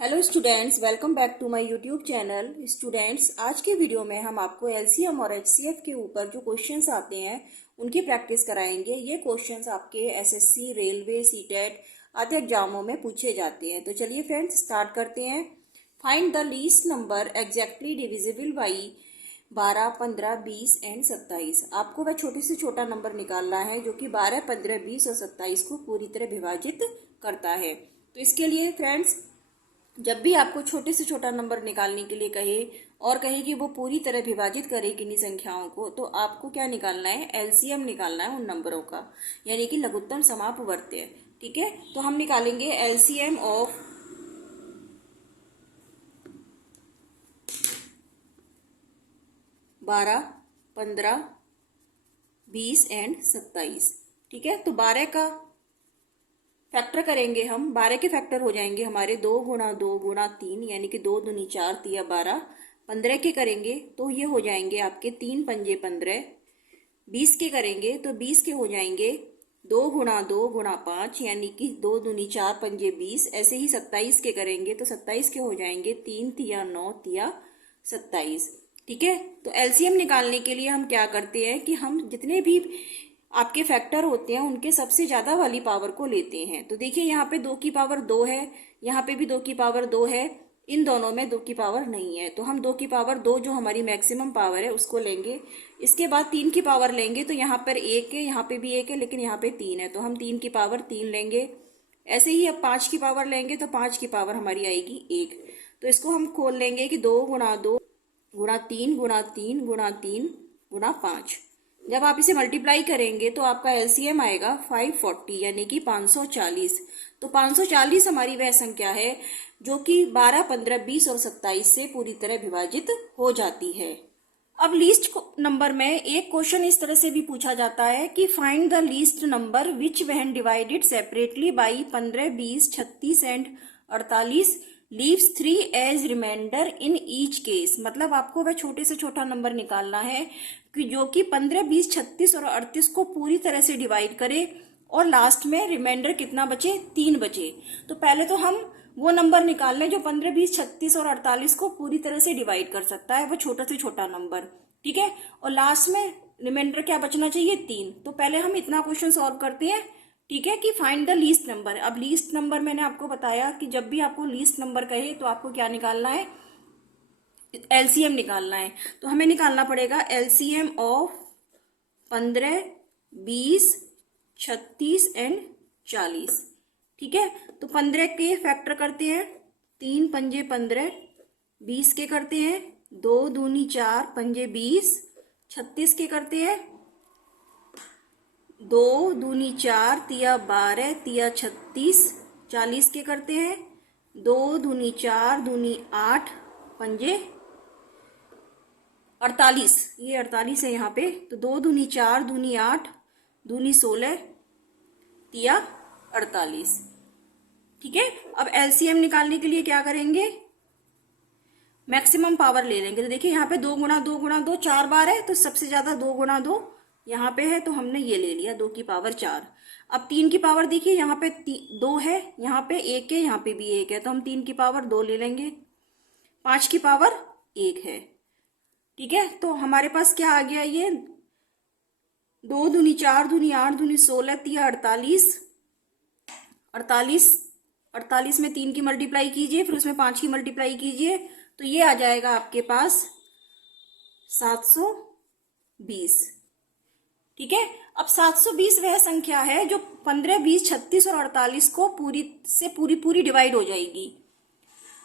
Hello students, welcome back to my YouTube channel. Students, आज के video में हम आपको एलसीएम और एचसीएफ के ऊपर जो क्वेश्चंस आते हैं उनकी प्रैक्टिस कराएंगे। ये क्वेश्चंस आपके एसएससी, रेलवे, सीटेट आदि एग्जामों में पूछे जाते हैं। तो चलिए फ्रेंड्स, स्टार्ट करते हैं। Find the least number exactly divisible by 12, 15, 20 and 27। आपको वह छोटे से छोटा नंबर निकालना है जो कि 12, 15, 20 और 27 को पूरी तरह विभाजित करता है। तो इसके लिए फ्रेंड्स, जब भी आपको छोटे से छोटा नंबर निकालने के लिए कहे और कहे कि वो पूरी तरह विभाजित करे किन्हीं संख्याओं को, तो आपको क्या निकालना है? एलसीएम निकालना है उन नंबरों का, यानी कि लघुत्तम समापवर्त्य। ठीक है, तो हम निकालेंगे एलसीएम ऑफ 12, 15, 20 एंड 27। ठीक है, तो 12 का फैक्टर करेंगे हम। 12 के फैक्टर हो जाएंगे हमारे 2 गुणा 2 गुणा 3, यानी कि 2 दूनी 4 तिया 12। 15 के करेंगे तो ये हो जाएंगे आपके 3 पंजे 15। 20 के करेंगे तो 20 के हो जाएंगे 2 गुणा 2 गुणा 5, यानी कि 2 दूनी 4 पंजे 20। ऐसे ही 27 के करेंगे तो 27 के हो जाएंगे 3 तिया 9 तिया 27। ठीक है, तो एलसीएम निकालने के लिए हम क्या करते हैं कि हम जितने भी आपके फैक्टर होते हैं उनके सबसे ज्यादा वाली पावर को लेते हैं। तो देखिए, यहाँ पे 2 की पावर 2 है, यहाँ पे भी 2 की पावर 2 है, इन दोनों में 2 की पावर नहीं है। तो हम 2 की पावर 2 जो हमारी मैक्सिमम पावर है उसको लेंगे। इसके बाद 3 की पावर लेंगे तो यहाँ पर 1 है, यहाँ पे भी 1 है, लेकिन यहाँ पे 3 है, तो हम 3 की पावर 3 लेंगे। ऐसे ही अब 5 की पावर लेंगे तो 5 की पावर हमारी आएगी 1। तो इसको हम खोल लेंगे कि 2 गुणा 2 गुणा 3 गुणा 3 गुणा 3 गुणा 5। जब आप इसे मल्टीप्लाई करेंगे तो आपका एलसीएम आएगा 540, यानी कि 540। तो 540 हमारी वह संख्या है जो कि 12, 15, 20 और 27 से पूरी तरह विभाजित हो जाती है। अब लीस्ट नंबर में एक क्वेश्चन इस तरह से भी पूछा जाता है कि find the least number which when divided separately by 15, 20, 36 and 48 leaves 3 as remainder in each case. मतलब आपको वह छोटे से छोटा नंबर निकालना है कि जो कि 15, 20, 36 और 38 को पूरी तरह से डिवाइड करे और लास्ट में रिमाइंडर कितना बचे? 3 बचे। तो पहले तो हम वो नंबर निकाल लें जो 15, 20, 36 और 48 को पूरी तरह से डिवाइड कर सकता है, वो छोटा से छोटा नंबर। ठीक है, और लास्ट में रिमाइंडर क्या बचना चाहिए? 3। तो पहले हम इतना क्वेश्चन सॉल्व करते हैं। ठीक है, कि फाइंड द लीस्ट नंबर। अब लीस्ट नंबर मैंने आपको बताया कि जब भी आपको लीस्ट नंबर कहे तो आपको क्या निकालना है? एलसीएम निकालना है। तो हमें निकालना पड़ेगा एलसीएम ऑफ 15, 20, 36 एंड 40। ठीक है, तो 15 के फैक्टर करते हैं, 3 पंजे 15। 20 के करते हैं 2 दूनी 4 पंजे 20। 36 के करते हैं 2 दूनी 4 तिया 12 तिया 36। 40 के करते हैं 2 दूनी 4 दूनी 8 पंजे 48। ये 48 है यहाँ पे। तो 2 दूनी 4 दूनी 8 दूनी 16 तिया 48। ठीक है, अब एलसीएम निकालने के लिए क्या करेंगे? मैक्सिमम पावर ले लेंगे। तो देखिए, यहाँ पे 2 गुणा 2 गुणा 2 4 बार है, तो सबसे ज्यादा 2 गुणा 2 यहाँ पे है, तो हमने ये ले लिया 2 की पावर 4। अब 3 की पावर देखिए, यहाँ पे 2 है, यहाँ पे 1 है, यहाँ पे भी 1 है, तो हम 3 की पावर 2 ले लेंगे। 5 की पावर 1 है। ठीक है, तो हमारे पास क्या आ गया? ये 2 दूनी 4 दूनी 8 दूनी 16 तिया 48। 48 में 3 की मल्टीप्लाई कीजिए, फिर उसमें 5 की मल्टीप्लाई कीजिए, तो ये आ जाएगा आपके पास 720। ठीक है, अब 720 वह संख्या है जो 15, 20, 36 और 48 को पूरी डिवाइड हो जाएगी।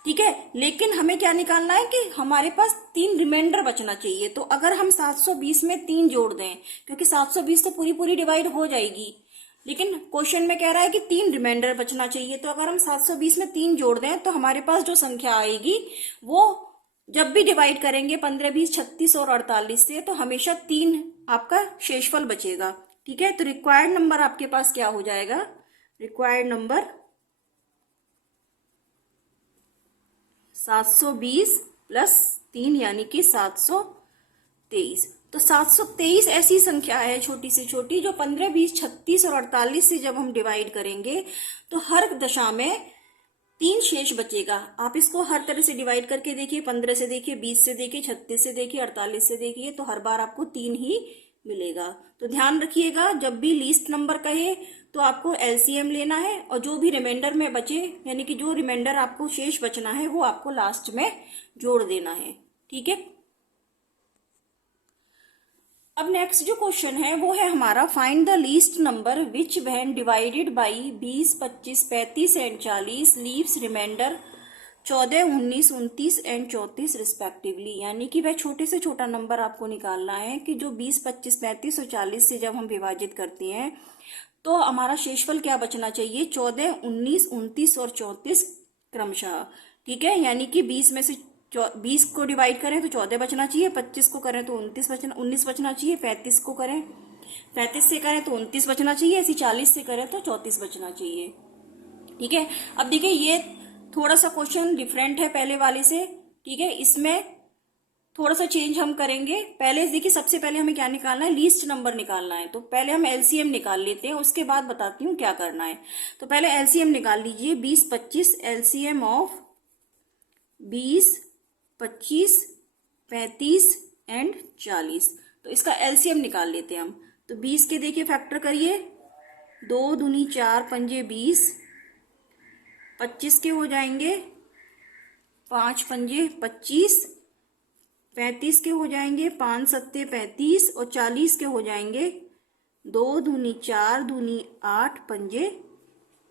ठीक है, लेकिन हमें क्या निकालना है कि हमारे पास 3 रिमाइंडर बचना चाहिए। तो अगर हम 720 में 3 जोड़ दें, क्योंकि 720 तो पूरी डिवाइड हो जाएगी, लेकिन क्वेश्चन में कह रहा है कि 3 रिमाइंडर बचना चाहिए। तो अगर हम 720 में 3 जोड़ दें तो हमारे पास जो संख्या आएगी वो जब भी डिवाइड करेंगे 15, 20, 36 और 48 से, तो हमेशा 3 आपका शेषफल बचेगा। ठीक है, तो रिक्वायर्ड नंबर आपके पास क्या हो जाएगा? रिक्वायर्ड नंबर 720 प्लस 3, यानी कि 723। तो 723 ऐसी संख्या है छोटी से छोटी जो 15, 20, 36 और 48 से जब हम डिवाइड करेंगे तो हर दशा में तीन शेष बचेगा। आप इसको हर तरह से डिवाइड करके देखिए, 15 से देखिए, 20 से देखिए, 36 से देखिए, 48 से देखिए, तो हर बार आपको तीन ही मिलेगा। तो ध्यान रखिएगा, जब भी लीस्ट नंबर कहे तो आपको एलसीएम लेना है, और जो भी रिमाइंडर में बचे, यानी कि जो रिमाइंडर आपको शेष बचना है, वो आपको लास्ट में जोड़ देना है। ठीक है। अब नेक्स्ट जो क्वेश्चन है वो है हमारा, find the least number which when divided by 20, 25, 35 and 40 leaves remainder 14, 19, 29 and 34 respectively. यानी कि वह छोटे से छोटा नंबर आपको निकालना है कि जो 20, 25, 35 और 40 से जब हम विभाजित करते हैं तो हमारा शेषफल क्या बचना चाहिए, 14, 19, 29 और 34 क्रमशः। ठीक है। यानी कि 20 में से 20 को डिवाइड करें तो 14 बचना चाहिए, 25 को करें तो 19 बचना चाहिए, 35 को करें 35 से करें तो 29 बचना चाहिए, ऐसी 40 से करें तो 34 बचना चाहिए। ठीक है। अब देखिए, ये थोड़ा सा क्वेश्चन डिफरेंट है पहले वाले से। ठीक है। इसमें थोड़ा सा चेंज हम करेंगे। पहले देखिए, सबसे पहले हमें क्या निकालना है, लीस्ट नंबर निकालना है। तो पहले हम एलसीएम निकाल लेते हैं, उसके बाद बताती हूँ क्या करना है। तो पहले एलसीएम निकाल लीजिए, 20, 25, एलसीएम ऑफ 20, 25, 35 एंड 40। तो इसका एलसीएम निकाल लेते हैं हम। तो 20 के देखिए फैक्टर करिए, 2 दूनी 4 पंजे 20, 25 के हो जाएंगे 5 पंजे 25, 35 के हो जाएंगे 5 सत्ते 35 और 40 के हो जाएंगे 2 दूनी 4 दूनी 8 पंजे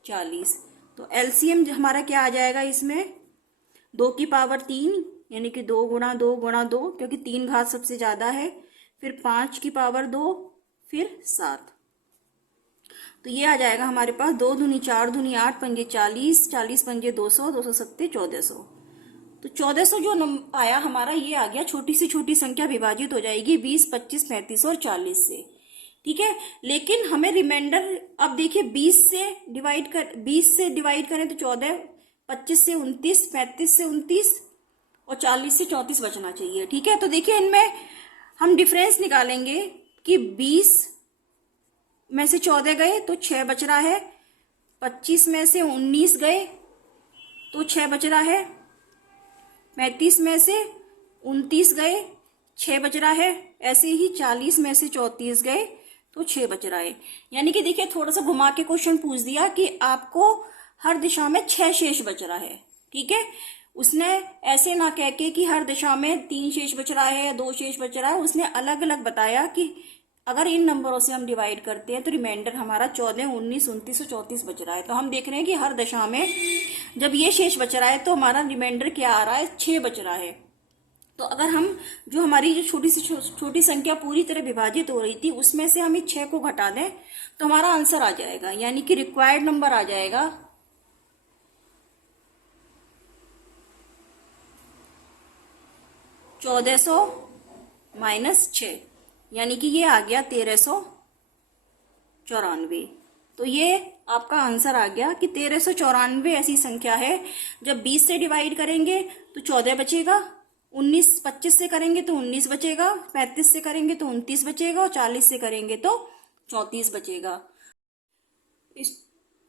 40। तो एलसीएम हमारा क्या आ जाएगा इसमें, 2 की पावर 3, यानी कि 2 गुणा 2 गुणा 2, क्योंकि 3 घात सबसे ज्यादा है, फिर 5 की पावर 2, फिर 7। तो ये आ जाएगा हमारे पास 2 दूनी 4 दूनी 8 पंजे 40, 40 पंजे 200, 200 सत्ते 1400। तो 1400 जो नंबर आया हमारा, ये आ गया। छोटी से छोटी संख्या विभाजित हो जाएगी 20, 25, 35 और 40 से। ठीक है। लेकिन हमें रिमाइंडर, अब देखिए 20 से डिवाइड करें तो 14, 25 से 29, 35 से 29 और 40 से 34 बचना चाहिए। ठीक है। तो देखिए, इनमें हम डिफरेंस निकालेंगे कि 20 में से 14 गए तो 6 बच रहा है, 25 में से 19 गए तो 6 बच रहा है, 35 में से 29 गए 6 बच रहा है, ऐसे ही 40 में से 34 गए तो 6 बच रहा है। यानी कि देखिए, थोड़ा सा घुमा के क्वेश्चन पूछ दिया कि आपको हर दिशा में 6 शेष बच रहा है। ठीक है। उसने ऐसे ना कह के कि हर दिशा में 3 शेष बच रहा है या 2 शेष बच रहा है, उसने अलग अलग बताया कि अगर इन नंबरों से हम डिवाइड करते हैं तो रिमाइंडर हमारा 14, 19, 29 और 34 बच रहा है। तो हम देख रहे हैं कि हर दशा में जब ये शेष बच रहा है तो हमारा रिमाइंडर क्या आ रहा है, 6 बच रहा है। तो अगर हम जो हमारी जो छोटी संख्या पूरी तरह विभाजित हो रही थी उसमें से हम इस 6 को घटा दें तो हमारा आंसर आ जाएगा, यानी कि रिक्वायर्ड नंबर आ जाएगा 1400 माइनस 6, यानी कि ये आ गया 1394। तो ये आपका आंसर आ गया कि 1394 ऐसी संख्या है जब 20 से डिवाइड करेंगे तो 14 बचेगा, 25 से करेंगे तो 19 बचेगा, 35 से करेंगे तो 29 बचेगा और 40 से करेंगे तो 34 बचेगा।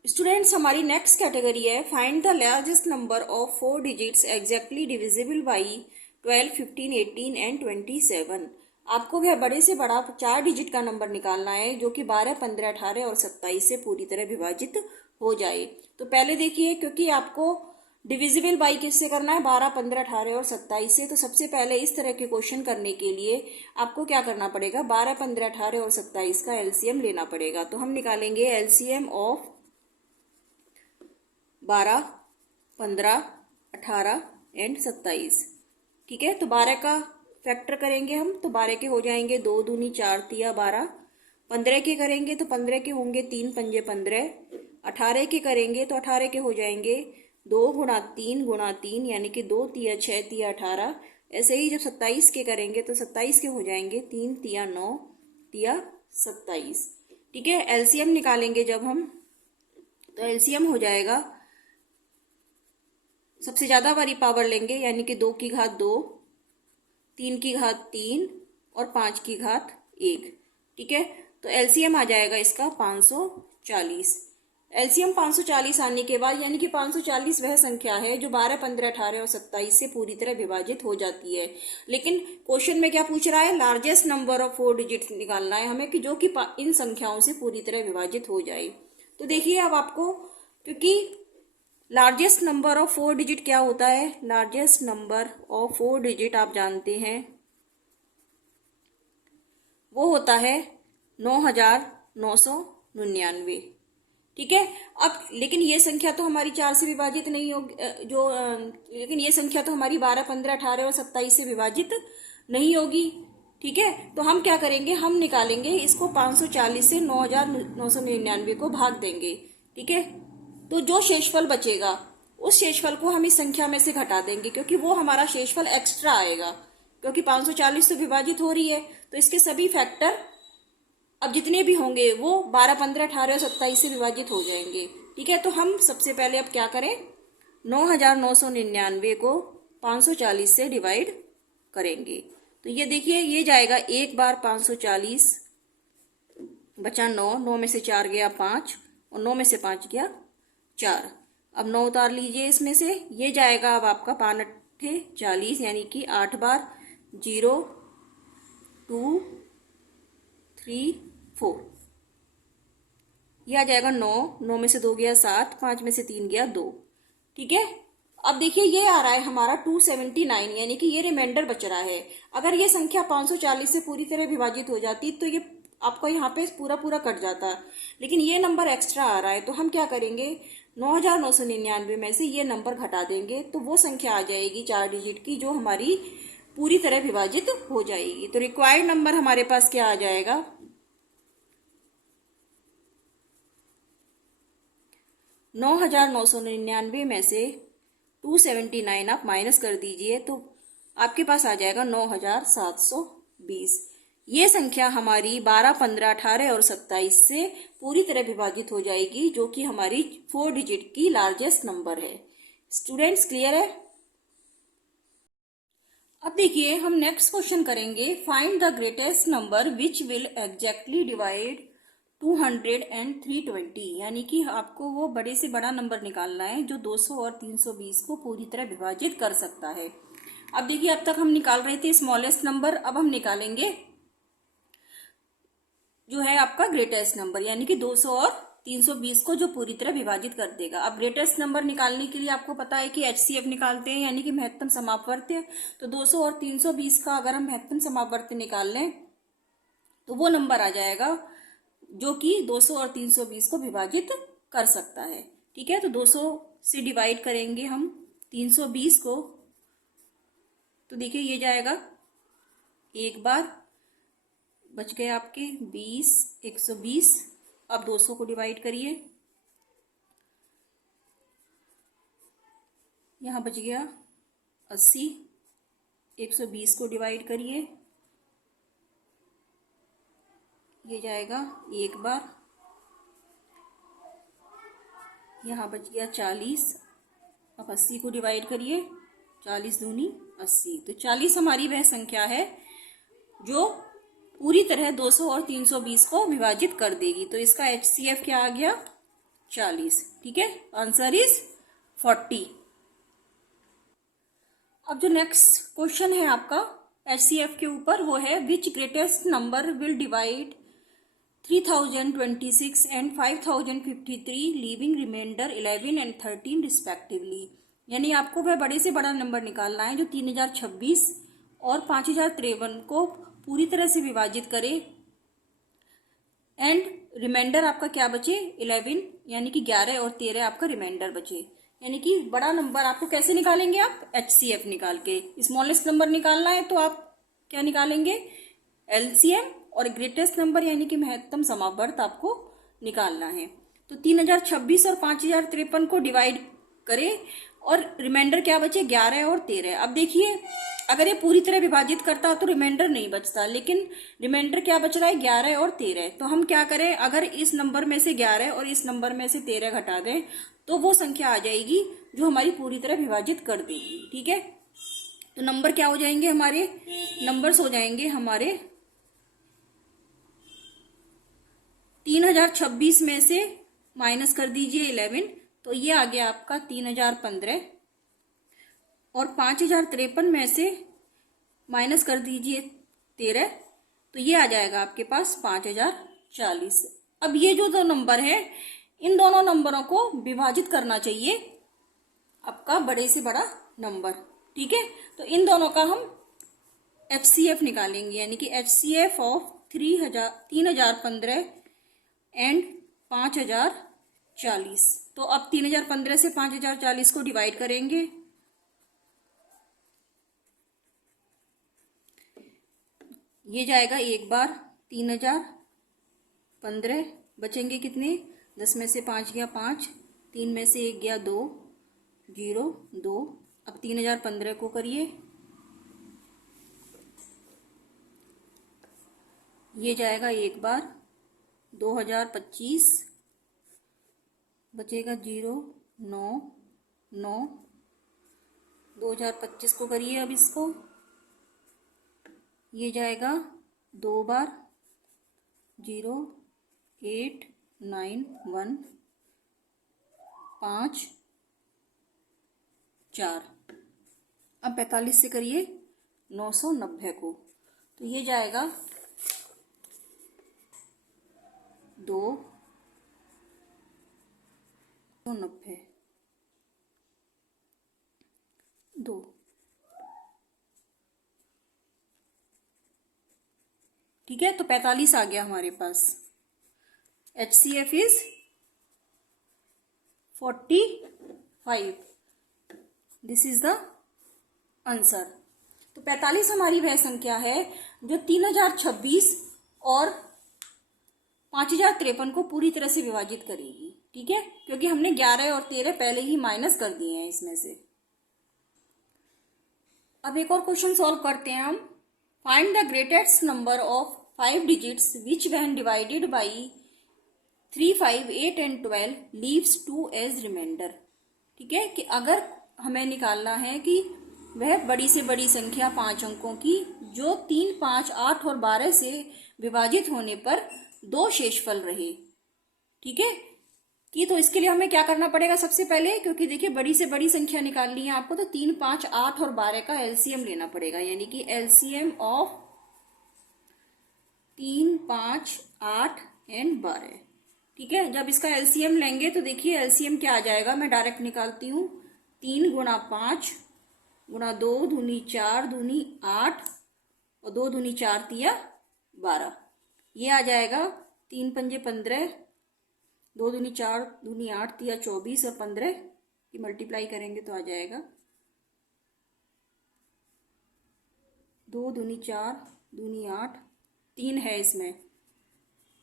स्टूडेंट्स, हमारी नेक्स्ट कैटेगरी है, find the largest number of 4 digits exactly divisible by 12, 15, 18 and 27। आपको वह बड़े से बड़ा 4 डिजिट का नंबर निकालना है जो कि 12, 15, 18 और 27 से पूरी तरह विभाजित हो जाए। तो पहले देखिए, क्योंकि आपको डिविजिबल बाई किससे करना है, 12, 15, 18 और 27 से, तो सबसे पहले इस तरह के क्वेश्चन करने के लिए आपको क्या करना पड़ेगा, 12, 15, 18 और 27 का एलसीएम लेना पड़ेगा। तो हम निकालेंगे एलसीएम ऑफ 12, 15, 18 एंड 27। ठीक है। तो 12 का फैक्टर करेंगे हम तो 12 के हो जाएंगे 2 दूनी 4 तिया 12, 15 के करेंगे तो 15 के होंगे 3 पंजे 15, 18 के करेंगे तो 18 के हो जाएंगे 2 गुणा 3 गुणा 3, यानी कि 2 तिया 6 तिया 18। ऐसे ही जब 27 के करेंगे तो 27 के हो जाएंगे 3 तिया 9 तिया 27। ठीक है। एलसीएम निकालेंगे जब हम, तो एलसीएम हो जाएगा, सबसे ज्यादा वाली पावर लेंगे, यानी कि 2 की घात 2, 3 की घात 3 और 5 की घात 1। ठीक है। तो एलसीएम आ जाएगा इसका 540। एलसीएम 540 आने के बाद, यानी कि 540 वह संख्या है जो 12, 15, 18 और 27 से पूरी तरह विभाजित हो जाती है। लेकिन क्वेश्चन में क्या पूछ रहा है, लार्जेस्ट नंबर ऑफ 4 डिजिट निकालना है हमें कि जो कि इन संख्याओं से पूरी तरह विभाजित हो जाए। तो देखिए अब आपको, क्योंकि लार्जेस्ट नंबर ऑफ 4 डिजिट क्या होता है, लार्जेस्ट नंबर ऑफ 4 डिजिट आप जानते हैं वो होता है 9,999। ठीक है। अब लेकिन ये संख्या तो हमारी 4 से विभाजित नहीं होगी, लेकिन ये संख्या तो हमारी 12, 15, 18 और 27 से विभाजित नहीं होगी। ठीक है। तो हम क्या करेंगे, हम निकालेंगे इसको 540 से 9,999 को भाग देंगे। ठीक है। तो जो शेषफल बचेगा उस शेषफल को हम इस संख्या में से घटा देंगे, क्योंकि वो हमारा शेषफल एक्स्ट्रा आएगा, क्योंकि 540 से विभाजित हो रही है तो इसके सभी फैक्टर अब जितने भी होंगे वो 12, 15, 18 और 27 से विभाजित हो जाएंगे। ठीक है। तो हम सबसे पहले अब क्या करें, 9,999 को 540 से डिवाइड करेंगे। तो ये देखिए, ये जाएगा एक बार 540, बचा 9, 9 में से 4 गया 5 और 9 में से 5 गया 4। अब 9 उतार लीजिए इसमें से, ये जाएगा अब आपका 5 8 40, यानी कि 8 बार 0 2 3 4, यह आ जाएगा 9, 9 में से 2 गया 7, 5 में से 3 गया 2। ठीक है। अब देखिए ये आ रहा है हमारा 279, यानी कि ये रिमाइंडर बच रहा है। अगर ये संख्या 540 से पूरी तरह विभाजित हो जाती तो ये आपको यहाँ पे पूरा पूरा कट जाता, लेकिन ये नंबर एक्स्ट्रा आ रहा है। तो हम क्या करेंगे, 9,999 में से ये नंबर घटा देंगे तो वो संख्या आ जाएगी 4 डिजिट की जो हमारी पूरी तरह विभाजित हो जाएगी। तो रिक्वायर्ड नंबर हमारे पास क्या आ जाएगा, 9,999 में से 279 आप माइनस कर दीजिए तो आपके पास आ जाएगा 9,720। ये संख्या हमारी 12, 15, 18 और 27 से पूरी तरह विभाजित हो जाएगी, जो कि हमारी 4 डिजिट की लार्जेस्ट नंबर है। स्टूडेंट्स क्लियर है। अब देखिए हम नेक्स्ट क्वेश्चन करेंगे, find the greatest number which will exactly divide 200 and 320, यानी कि आपको वो बड़े से बड़ा नंबर निकालना है जो 200 और 320 को पूरी तरह विभाजित कर सकता है। अब देखिए अब तक हम निकाल रहे थे स्मॉलेस्ट नंबर, अब हम निकालेंगे जो है आपका ग्रेटेस्ट नंबर, यानी कि 200 और 320 को जो पूरी तरह विभाजित कर देगा। अब ग्रेटेस्ट नंबर निकालने के लिए आपको पता है कि HCF निकालते हैं, यानी कि महत्तम समापवर्त्य। तो 200 और 320 का अगर हम महत्तम समापवर्त्य निकाल लें तो वो नंबर आ जाएगा जो कि 200 और 320 को विभाजित कर सकता है। ठीक है। तो 200 से डिवाइड करेंगे हम 320 को, तो देखिए ये जाएगा एक बार, बच गए आपके 20, 120। अब 200 को डिवाइड करिए, यहाँ बच गया 80, 120 को डिवाइड करिए, ये जाएगा एक बार, यहाँ बच गया 40। अब 80 को डिवाइड करिए, 40 दूनी 80। तो 40 हमारी वह संख्या है जो पूरी तरह 200 और 320 को विभाजित कर देगी। तो इसका HCF क्या आ गया, 40। ठीक है। Answer is 40। अब जो नेक्स्ट क्वेश्चन है आपका HCF के ऊपर, वो है which greatest number will divide 3026 and 5053 leaving remainder 11 and 13 respectively, यानी आपको वह बड़े से बड़ा नंबर निकालना है जो 3026 और 5053 को पूरी तरह से विभाजित करे एंड रिमाइंडर आपका क्या बचे, 11, यानी कि 11 और 13 आपका रिमाइंडर बचे। यानी कि बड़ा नंबर आपको कैसे निकालेंगे, आप HCF निकाल के। स्मॉलेस्ट नंबर निकालना है तो आप क्या निकालेंगे, LCM, और ग्रेटेस्ट नंबर यानी कि महत्तम समावर्त आपको निकालना है। तो 3026 और 5053 को डिवाइड करें और रिमाइंडर क्या बचे, 11 और 13। अब देखिए अगर ये पूरी तरह विभाजित करता तो रिमाइंडर नहीं बचता, लेकिन रिमाइंडर क्या बच रहा है, 11 और 13। तो हम क्या करें, अगर इस नंबर में से 11 और इस नंबर में से 13 घटा दें तो वो संख्या आ जाएगी जो हमारी पूरी तरह विभाजित कर देगी। ठीक है। तो नंबर क्या हो जाएंगे, हमारे नंबर्स हो जाएंगे हमारे 3026 में से माइनस कर दीजिए 11, तो ये आ गया आपका 3015। और 5053 में से माइनस कर दीजिए 13, तो ये आ जाएगा आपके पास 5040। अब ये जो दो नंबर है, इन दोनों नंबरों को विभाजित करना चाहिए आपका बड़े से बड़ा नंबर। ठीक है, तो इन दोनों का हम HCF निकालेंगे, यानी कि HCF ऑफ 3015 एंड 5040। तो अब 3015 से 5040 को डिवाइड करेंगे। ये जाएगा एक बार 3015, बचेंगे कितने, 10 में से 5 गया 5, 3 में से 1 गया 2, 0 2। अब 3015 को करिए, ये जाएगा एक बार 2025, बचेगा 0 9 9। 2025 को करिए अब इसको, ये जाएगा 2 बार 0 8 9 1 5 4। अब 45 से करिए 990 को, तो ये जाएगा 2 90 2। ठीक है, तो 45 आ गया हमारे पास। HCF is 45, this is the answer. तो 45 हमारी वह संख्या है जो 3026 और 5053 को पूरी तरह से विभाजित करेगी। ठीक है, क्योंकि हमने 11 और 13 पहले ही माइनस कर दिए हैं इसमें से। अब एक और क्वेश्चन सॉल्व करते हैं हम। Find the greatest number of 5 digits which when divided by 3 5 8 and 12 leaves 2 as remainder. ठीक है, कि अगर हमें निकालना है कि वह बड़ी से बड़ी संख्या 5 अंकों की जो 3 5 8 और 12 से विभाजित होने पर 2 शेषफल रहे। ठीक है, कि तो इसके लिए हमें क्या करना पड़ेगा सबसे पहले, क्योंकि देखिए बड़ी से बड़ी संख्या निकालनी है आपको, तो 3 5 8 और 12 का एलसीएम लेना पड़ेगा, यानी कि एलसीएम ऑफ 3 5 8 एंड 12। ठीक है, जब इसका एलसीएम लेंगे तो देखिए एलसीएम क्या आ जाएगा, मैं डायरेक्ट निकालती हूँ। 3 गुणा 5 गुणा 2 दूनी 4 दूनी 8 और 2 दूनी 4 तिया 12। ये आ जाएगा 3 पंजे 15, 2 दूनी 4 दूनी 8 तिया 24 और 15 की मल्टीप्लाई करेंगे तो आ जाएगा 2 दूनी 4 दूनी 8, 3 है इसमें।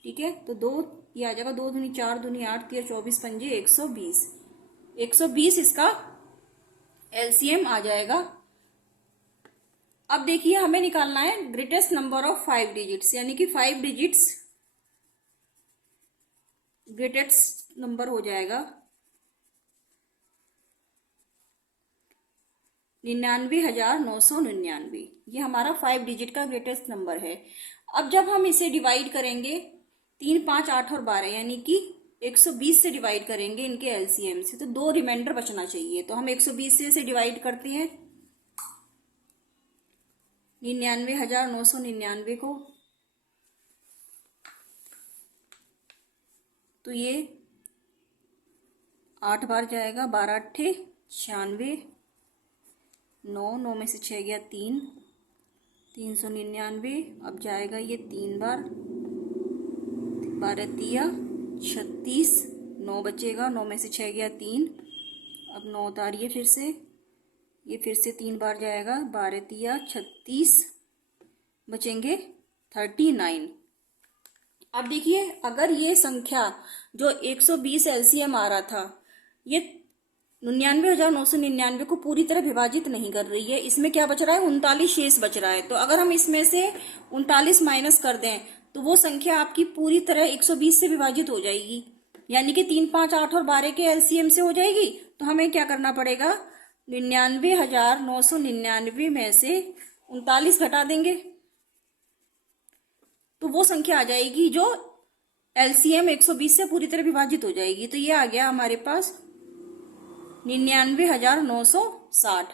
ठीक है, तो 2 ये आ जाएगा 2 दूनी 4 दूनी 8 तिया 24 पंजे 120। 120 इसका एलसीएम आ जाएगा। अब देखिए हमें निकालना है ग्रेटेस्ट नंबर ऑफ 5 डिजिट्स, यानी कि 5 डिजिट्स ग्रेटेस्ट नंबर हो जाएगा 99,999। ये हमारा 5 डिजिट का ग्रेटेस्ट नंबर है। अब जब हम इसे डिवाइड करेंगे 3 5 8 और 12, यानी कि 120 से डिवाइड करेंगे इनके एलसीएम से, तो 2 रिमाइंडर बचना चाहिए। तो हम 120 से इसे डिवाइड करते हैं 99,999 को, तो ये 8 बार जाएगा, 12 अट्ठे 96, 9 9 में से 6 गया 3, 399। अब जाएगा ये 3 बार, 12 तिया 36, 9 बचेगा, 9 में से 6 गया 3। अब 9 उतारिए फिर से, ये फिर से 3 बार जाएगा, 12 तिया 36, बचेंगे 39। अब देखिए अगर ये संख्या जो 120 एलसीएम आ रहा था, ये 99,999 को पूरी तरह विभाजित नहीं कर रही है, इसमें क्या बच रहा है, 39 शेष बच रहा है। तो अगर हम इसमें से 39 माइनस कर दें तो वो संख्या आपकी पूरी तरह 120 से विभाजित हो जाएगी, यानी कि 3 5 8 और 12 के एलसीएम से हो जाएगी। तो हमें क्या करना पड़ेगा, 99,999 में से 39 घटा देंगे, तो वो संख्या आ जाएगी जो एलसीएम 120 से पूरी तरह विभाजित हो जाएगी, तो ये आ गया हमारे पास 99,960।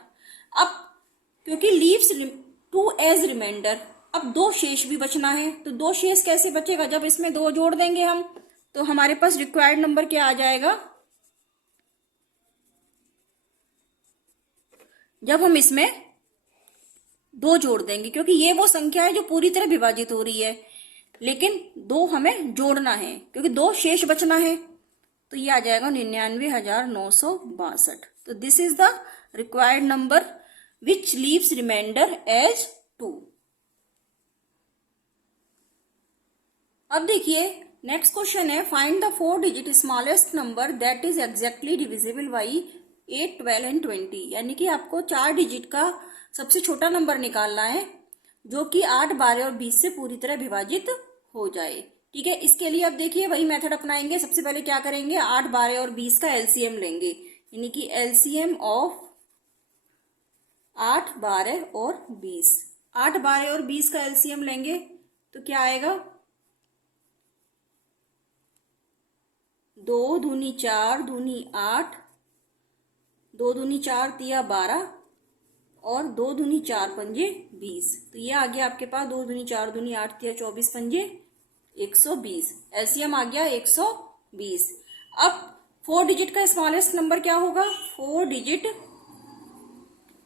अब क्योंकि लीव्स टू एज रिमाइंडर, अब दो शेष भी बचना है, तो दो शेष कैसे बचेगा, जब इसमें दो जोड़ देंगे हम तो हमारे पास रिक्वायर्ड नंबर क्या आ जाएगा, जब हम इसमें दो जोड़ देंगे, क्योंकि ये वो संख्या है जो पूरी तरह विभाजित हो रही है, लेकिन दो हमें जोड़ना है क्योंकि दो शेष बचना है, तो ये आ जाएगा 99,962। तो this is the required number which leaves remainder as 2। अब देखिए नेक्स्ट क्वेश्चन है, find the 4 digit smallest number that is exactly divisible by 8, 12 and 20। यानी कि आपको 4 डिजिट का सबसे छोटा नंबर निकालना है जो कि 8, 12 और 20 से पूरी तरह विभाजित हो जाए। ठीक है, इसके लिए अब देखिए वही मेथड अपनाएंगे। सबसे पहले क्या करेंगे, 8, 12 और 20 का एलसीएम लेंगे, यानी कि एलसीएम ऑफ 8, 12 और 20। 8, 12 और 20 का एलसीएम लेंगे तो क्या आएगा, 2 दूनी 4 दूनी 8, 2 दूनी 4 तिया 12 और 2 दूनी 4 पंजे 20। तो ये आ गया आपके पास 2 दूनी 4 दूनी 8 तिया 24 पंजे 120। एलसीएम आ गया 120। अब 4 डिजिट का स्मॉलेस्ट नंबर क्या होगा, 4 डिजिट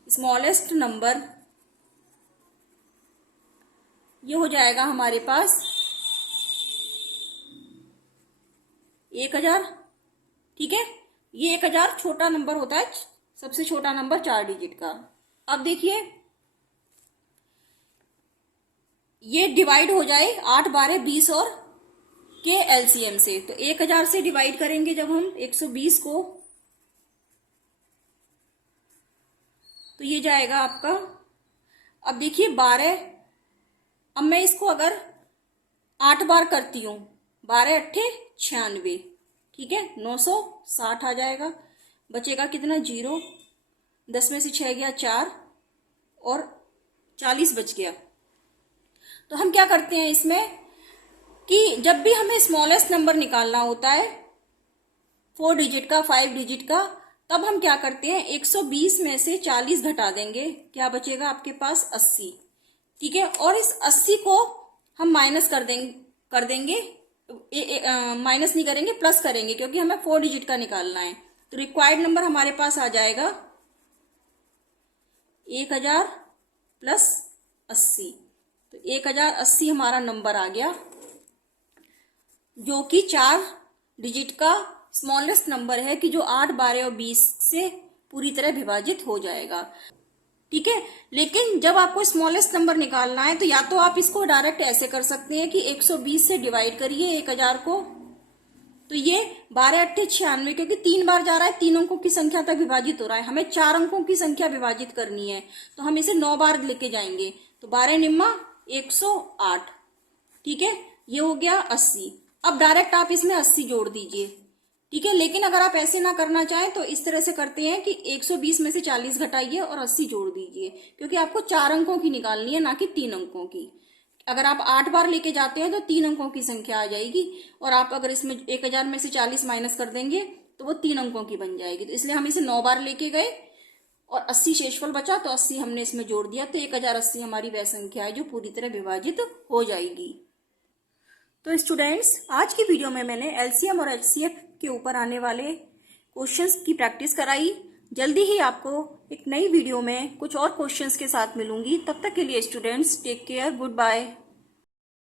स्मॉलेस्ट नंबर ये हो जाएगा हमारे पास 1000। ठीक है, ये 1000 छोटा नंबर होता है, सबसे छोटा नंबर 4 डिजिट का। अब देखिए ये डिवाइड हो जाए 8, 12, 20 और के एलसीएम से, तो 1000 से डिवाइड करेंगे जब हम 120 को, तो ये जाएगा आपका, अब देखिए 12, अब मैं इसको अगर 8 बार करती हूं, 12 8 96, ठीक है, 960 आ जाएगा। बचेगा कितना, 0, 10 में से 6 गया 4 और 40 बच गया। तो हम क्या करते हैं इसमें कि जब भी हमें स्मॉलेस्ट नंबर निकालना होता है 4 डिजिट का, 5 डिजिट का, तब हम क्या करते हैं 120 में से 40 घटा देंगे, क्या बचेगा आपके पास 80। ठीक है, और इस 80 को हम माइनस कर देंगे, माइनस नहीं करेंगे, प्लस करेंगे, क्योंकि हमें 4 डिजिट का निकालना है। तो रिक्वायर्ड नंबर हमारे पास आ जाएगा 1000 प्लस 80। तो 1080 हमारा नंबर आ गया, जो कि 4 डिजिट का स्मॉलेस्ट नंबर है कि जो 8, 12 और 20 से पूरी तरह विभाजित हो जाएगा। ठीक है, लेकिन जब आपको स्मॉलेस्ट नंबर निकालना है तो या तो आप इसको डायरेक्ट ऐसे कर सकते हैं कि 120 से डिवाइड करिए 1000 को, तो ये 12 8 96, क्योंकि 3 बार जा रहा है, 3 अंकों की संख्या तक विभाजित हो रहा है, हमें 4 अंकों की संख्या विभाजित करनी है, तो हम इसे 9 बार लेके जाएंगे, तो 12 निम्मा 108। ठीक है, ये हो गया 80। अब डायरेक्ट आप इसमें 80 जोड़ दीजिए। ठीक है, लेकिन अगर आप ऐसे ना करना चाहें तो इस तरह से करते हैं कि 120 में से 40 घटाइए और 80 जोड़ दीजिए, क्योंकि आपको 4 अंकों की निकालनी है, ना कि 3 अंकों की। अगर आप 8 बार लेके जाते हैं तो 3 अंकों की संख्या आ जाएगी, और आप अगर इसमें 1000 में से 40 माइनस कर देंगे तो वो 3 अंकों की बन जाएगी। तो इसलिए हम इसे 9 बार लेके गए और 80 शेषफल बचा, तो 80 हमने इसमें जोड़ दिया, तो 1080 हमारी वह संख्या है जो पूरी तरह विभाजित हो जाएगी। तो स्टूडेंट्स, आज की वीडियो में मैंने एलसीएम और एचसीएफ के ऊपर आने वाले क्वेश्चंस की प्रैक्टिस कराई। जल्दी ही आपको एक नई वीडियो में कुछ और क्वेश्चंस के साथ मिलूंगी। तब तक के लिए students take care, good bye.